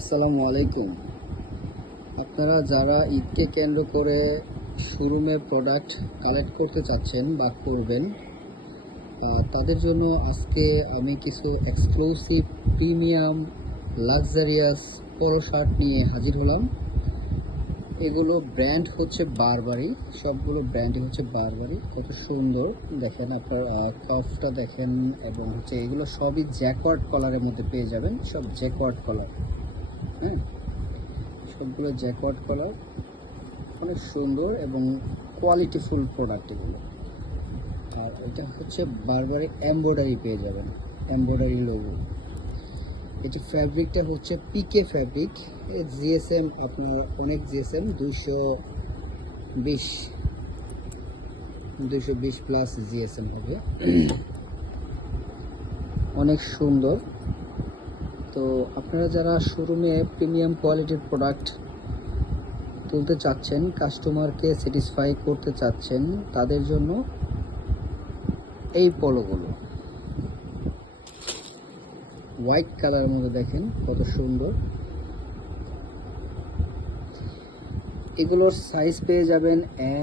আসসালামু আলাইকুম। আপনারা যারা ঈদকে কেন্দ্র করে শোরুমে প্রোডাক্ট কালেক্ট করতে চাচ্ছেন বা করবেন, তাদের জন্য আজকে আমি কিছু exclusive premium luxurious polo shirt নিয়ে হাজির হলাম। এগুলো ব্র্যান্ড হচ্ছে বারবারি, সবগুলো ব্র্যান্ডই হচ্ছে বারবারি। কত সুন্দর দেখেন, আপনার কাফটা দেখেন, এবং হচ্ছে এগুলো সবই জ্যাকওয়ার্ড কলারের মধ্যে পেয়ে যাবেন, সব জ্যাকওয়ার্ড কলার। হ্যাঁ, সবগুলো জ্যাকওয়ার্ড কলার, অনেক সুন্দর এবং কোয়ালিটিফুল প্রোডাক্ট এগুলো। আর এটা হচ্ছে বারবারি এমব্রয়ডারি পেয়ে যাবেন, এমব্রয়ডারি লোগো। এটি ফ্যাব্রিকটা হচ্ছে পিকে ফ্যাব্রিক, জিএসএম আপনার অনেক জিএসএম 220 প্লাস জিএসএম হবে। অনেক সুন্দর। তো আপনারা যারা শোরুমে প্রিমিয়াম কোয়ালিটির প্রোডাক্ট তুলতে চাচ্ছেন, কাস্টমারকে স্যাটিসফাই করতে চাচ্ছেন, তাদের জন্য এই পোলোগুলো হোয়াইট কালারের মধ্যে দেখেন কত সুন্দর। এগুলোর সাইজ পেয়ে যাবেন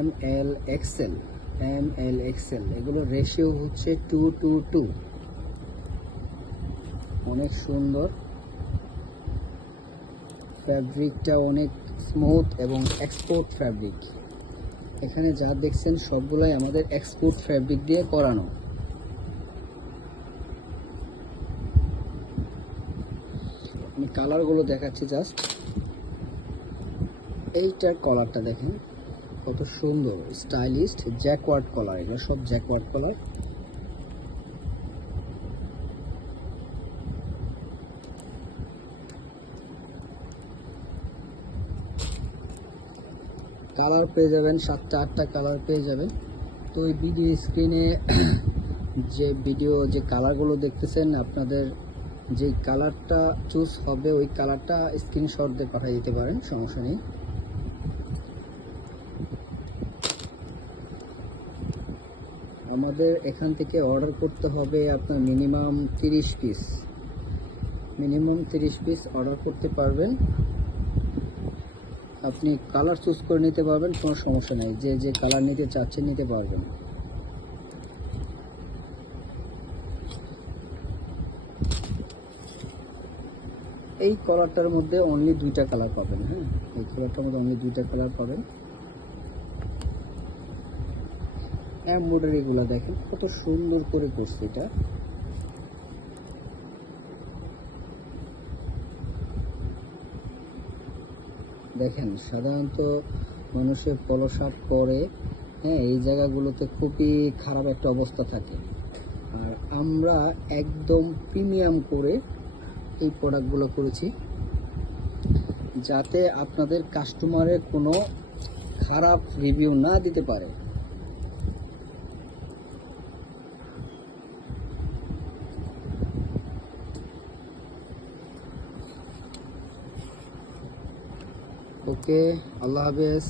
ML XL। এগুলোর রেশিও হচ্ছে 2:2। অনেক সুন্দর, ফ্যাব্রিকটা অনেক স্মুথ এবং এক্সপোর্ট ফ্যাব্রিক। এখানে যা দেখছেন সবগুলাই আমাদের এক্সপোর্ট ফ্যাব্রিক দিয়ে করানো। আমি কালারগুলো দেখাচ্ছি জাস্ট। এইটার কলারটা দেখেন কত সুন্দর, স্টাইলিস্ট জ্যাকওয়ার্ড কলার। এগুলো সব জ্যাকওয়ার্ড কলার। কালার পেয়ে যাবেন 7টা-8টা কালার পেয়ে যাবেন। তো এই ভিডিও স্ক্রিনে যে কালারগুলো দেখতেছেন, আপনাদের যে কালারটা চুজ হবে ওই কালারটা স্ক্রিনশট দিয়ে পাঠিয়ে দিতে পারেন, সমস্যা নেই। আমাদের এখান থেকে অর্ডার করতে হবে আপনার মিনিমাম 30 পিস অর্ডার করতে পারবেন। আপনি কালার চুজ করে নিতে পারবেন, কোনো সমস্যা নেই। যে কালার নিতে চাচ্ছেন নিতে পারবেন। এই কালারটার মধ্যে অনলি 2টা কালার পাবেন। হ্যাঁ, এই কালারটার মধ্যে অনলি 2টা কালার পাবেন। এমব্রয়ডারিগুলো দেখেন কত সুন্দর করে করছে এটা। দেখেন, সাধারণত মানুষের পলো শার্ট পরে, হ্যাঁ, এই জায়গাগুলোতে খুবই খারাপ একটা অবস্থা থাকে। আর আমরা একদম প্রিমিয়াম করে এই প্রোডাক্টগুলো করেছি, যাতে আপনাদের কাস্টমারের কোনো খারাপ রিভিউ না দিতে পারে। ওকে, আল্লাহ হাফেজ।